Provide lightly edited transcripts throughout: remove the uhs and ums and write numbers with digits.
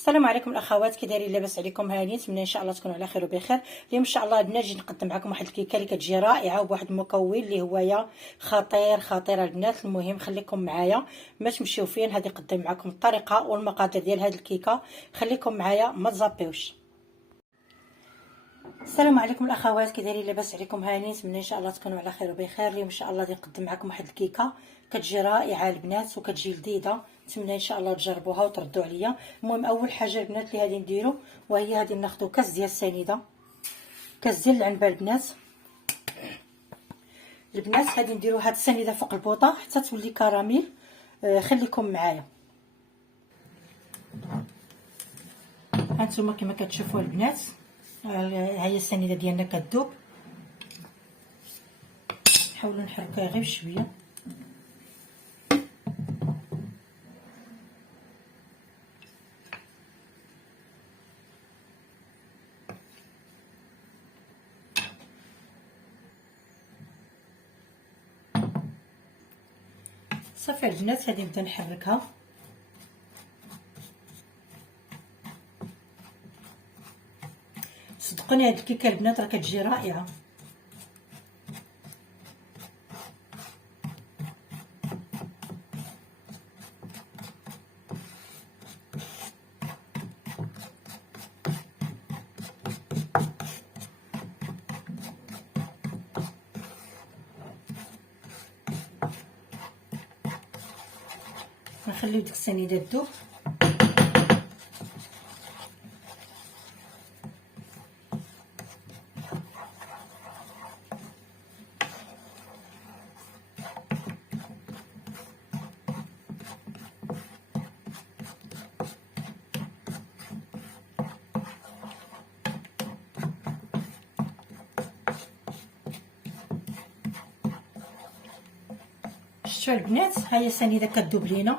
السلام عليكم الاخوات، كي دايرين؟ لاباس عليكم؟ هاني نتمنى ان شاء الله تكونوا على خير وبخير. اليوم ان شاء الله البنات جيت نقدم معكم واحد الكيكه اللي كتجي رائعه وبواحد المكون اللي هو خطير البنات. المهم خليكم معايا ما تمشيو فين، هذه نقدم معكم الطريقه والمقادير ديال هذه الكيكه، خليكم معايا ما تزابيوش. السلام عليكم الاخوات، كي دايرين؟ لاباس عليكم؟ هاني نتمنى ان شاء الله تكونوا على خير وبخير. اليوم ان شاء الله غادي نقدم معكم واحد الكيكه كتجي رائعه البنات وكتجي لذيذه، نتمنى ان شاء الله تجربوها وتردوا عليا. المهم اول حاجه البنات اللي غادي نديرو وهي غادي ناخذوا كاس ديال السنيده، كاس ديال العنبه البنات غادي نديرو هاد السنيده فوق البوطه حتى تولي كراميل. خليكم معايا. هانتوما كما كتشوفوا البنات ها هي السنيده ديالنا كتذوب، نحاولوا نحركوها غير بشويه. صافي البنات غادي نبدا نحركها. صدقوني هاد الكيكه البنات راه كتجي رائعه. نخليو ديك السنيده تذوب. شفتوا البنات ها هي السنيده كتذوب لينا.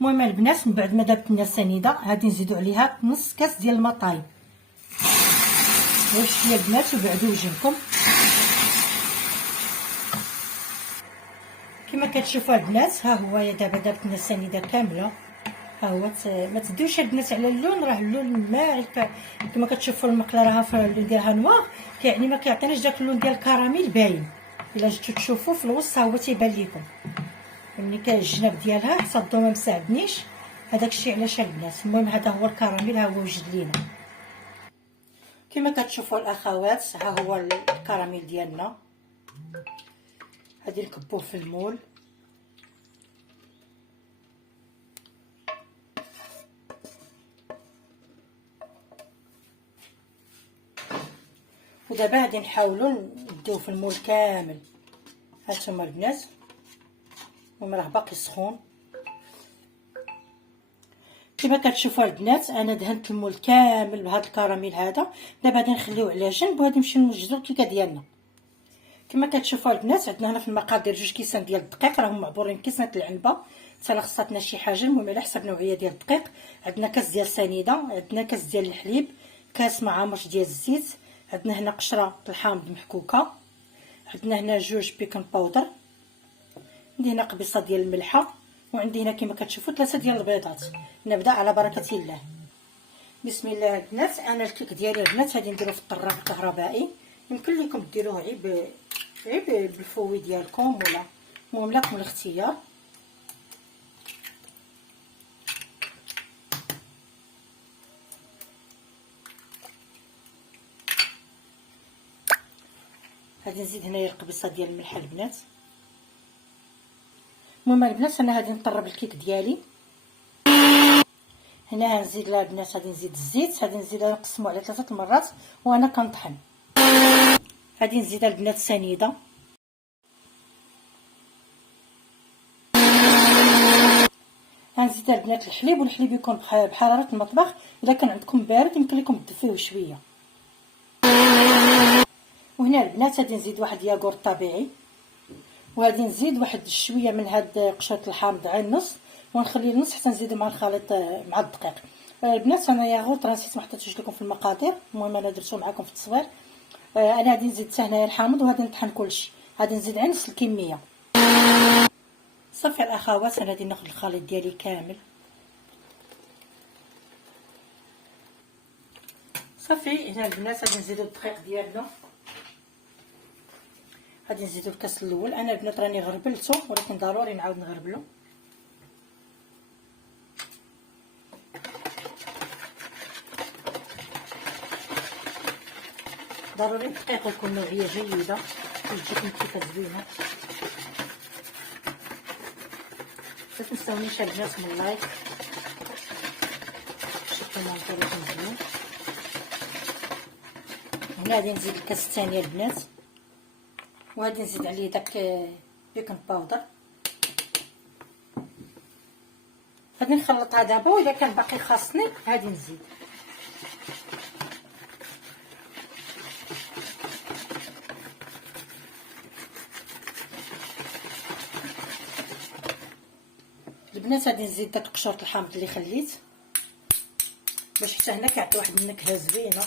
المهم البنات من بعد ما ذابت لنا السنيده غادي نزيدو عليها نص كاس ديال الماء طايب. غير شويه البنات وبعدوا وجهكم. كما كتشوفوا البنات ها هو دابا ذابت لنا السنيده كامله. ها هو ما تديوش البنات على اللون، راه اللون الماعي كما كتشوفوا المقله راها في اللون ديالها نوار، يعني ما كيعطيناش داك اللون ديال الكراميل باين. الا جيتو تشوفوا في الوسط ها هو تيبان لكم، ملي كاين الجناب ديالها حتى الضو ما مساعدنيش، هذاك الشيء علاش البنات. المهم هذا هو الكراميل، ها هو وجد لينا. كما كتشوفوا الاخوات ها هو الكراميل ديالنا، غادي نكبوه في المول. ودابا غادي نحاولوا نديوه في المول كامل. هانتوما البنات المهم راه باقي سخون. كما كتشوفوا البنات انا دهنت المول كامل بهذا الكراميل هذا. دابا غادي نخليوه على جنب وغادي نمشيو نوجدوا الكيكه ديالنا. كما كتشوفوا البنات عندنا هنا في المقادير 2 كيسان ديال الدقيق، راهم معبورين كيسان العنبه، حتى لا خصاتنا شي حاجه. المهم على حسب نوعيه ديال الدقيق. عندنا كاس ديال السنيده، عندنا كاس ديال الحليب، كاس مع عمرش ديال الزيت، عندنا هنا قشره الحامض محكوكه، عندنا هنا 2 بيكن باودر، عندي هنا قبيصه ديال الملحه، وعندي هنا كما كتشوفوا 3 ديال البيضات. نبدا على بركه الله. بسم الله البنات. انا الكيك ديالي البنات غادي نديرو في الطراف الكهربائي. يمكن لكم ديروه غير بالفوي ديالكم ولا المهم لكم الاختيار. غادي نزيد هنايا القبيصه ديال الملح البنات. المهم البنات انا غادي نطرب الكيك ديالي. هنا غنزيد لها البنات، غادي نزيد الزيت، غادي نزيدها نقسمو على 3 المرات وانا كنطحن. غادي نزيد البنات السنيده، غنزيد البنات الحليب، والحليب يكون بحراره المطبخ. الا كان عندكم بارد يمكن لكم تدفيوه شويه. وهنا البنات غادي نزيد واحد ياغورت طبيعي، وغادي نزيد واحد شويه من هاد قشره الحامض على النص، ونخلي النص حتى نزيدو مع الخليط مع الدقيق. البنات انا ياغورت راه نسيت ما حطيتوش لكم في المقادير، المهم انا درتو معكم في التصوير. انا غادي نزيد حتى هنايا الحامض وغادي نطحن كلشي. غادي نزيد على نص الكميه. صافي الاخوات، انا غادي ناخذ الخليط ديالي كامل. صافي هنا البنات غادي نزيدو الدقيق ديالنا، غادي نزيدو الكاس الاول. انا البنات راني غربلته ولكن ضروري نعاود نغربلو. ضروري الدقيق يكون نوعيه جيده تجيك مكيفه زوينه. ما تنساونيش البنات من اللايك، شي كومونتير مزيان. هنا غادي نزيد الكاس الثانيه البنات، وغادي نزيد عليه داك بيكنغ باودر. غادي نخلطها دابا، واذا كان باقي خاصني غادي نزيد. البنات غادي نزيد داك قشور الحامض اللي خليت باش حتى هنا كيعطي واحد النكهه زوينه.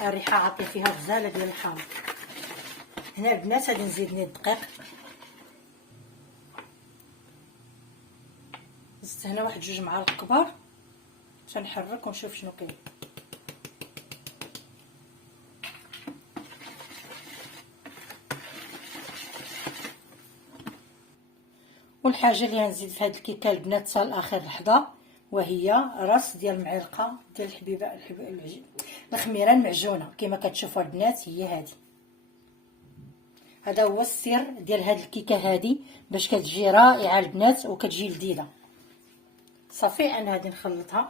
الريحه عاطيه فيها غزاله ديال الحامض. هنا البنات غادي نزيد نيت الدقيق، زدت هنا واحد 2 معالق كبار باش نحرك ونشوف شنو كاين. والحاجه اللي غنزيد في هذه الكيكه البنات حتى لاخر لحظه، وهي راس ديال معلقه ديال الخميره المعجونه. كما كتشوفوا البنات هي هذه. هذا هو السر ديال هذه الكيكه هذه باش كتجي رائعه البنات وكتجي لذيذه. صافي انا غادي نخلطها.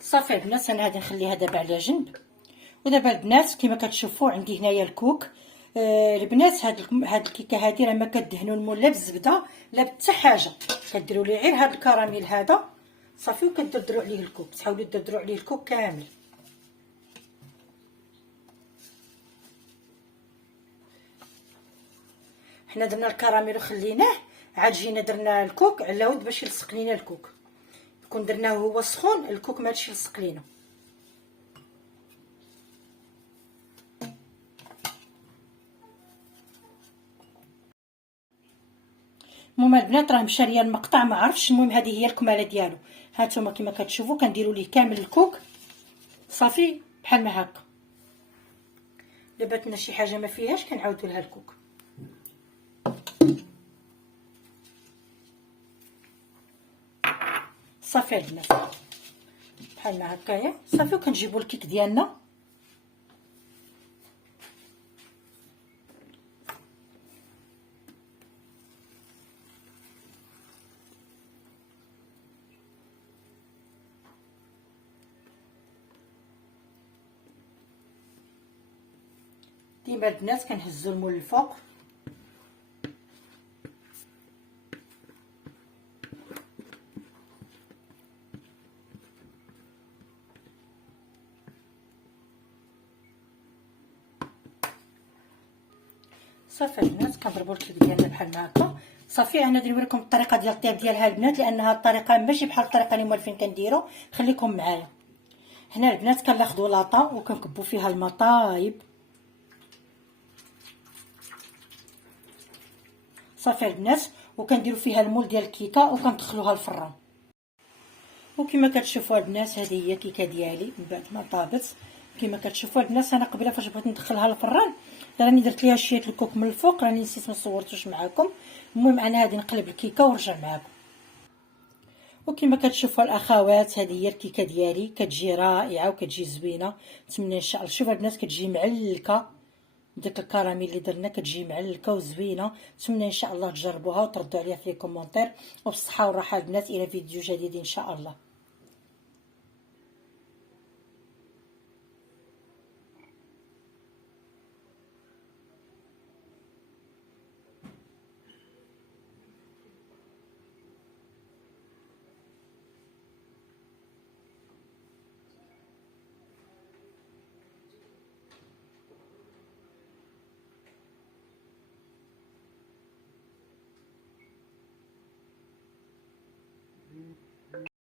صافي البنات انا غادي نخليها دابا على جنب. ودابا البنات كما كتشوفوا عندي هنايا الكوك. البنات هاد الكيكه هذه راه ما كدهنوا المول لا بالزبده لا بحتى حاجه، كديروا ليه غير هاد الكراميل هذا صافي، وكدردروا عليه الكوك. تحاولوا تدردروا عليه الكوك كامل. حنا درنا الكراميل وخليناه، عاد جينا درنا الكوك على ود باش يلصق لينا الكوك. كون درناه هو سخون الكوك ما هادشي يلصق لينا. المهم البنات راه مشى ليا المقطع ما عرفتش. المهم هذه هي الكماله ديالو. هانتوما كما كتشوفوا كنديروا ليه كامل الكوك صافي بحال ما هكا. الا باتنا شي حاجه ما فيهاش كنعاودوا لها الكوك. صافي البنات بحال ما هكايا صافي. وكنجيبوا الكيك ديالنا. ديما البنات كنهزوا المول الفوق. صافي البنات كنضربوا الكيك ديالنا بحال هكا. صافي انا غادي نوريكم الطريقه ديال الطياب ديالها البنات، لانها الطريقه ماشي بحال الطريقه اللي موالفين كنديروا. خليكم معايا. هنا البنات كناخذوا لاطا وكنكبوا فيها الماء طايب. صافي البنات وكنديروا فيها المول ديال الكيكه وكندخلوها الفران. وكما كتشوفوا البنات هذه هي الكيكه ديالي من بعد ما طابت. كما كتشوفوا البنات انا قبيله فاش بغيت ندخلها للفران راني درت ليها شويه الكوك من الفوق، راني نسيت ما صورتوش معكم. المهم انا غادي نقلب الكيكه ونرجع معكم. وكما كتشوفوا الاخوات هذه هي الكيكه ديالي، كتجي رائعه وكتجي زوينه. نتمنى ان شاء الله. شوفوا البنات كتجي معلكه داك الكراميل اللي درنا، كتجي معلكه وزوينه. نتمنى ان شاء الله تجربوها وتردوا عليها في لي كومونتير. وبالصحه والراحه البنات، الى فيديو جديد ان شاء الله.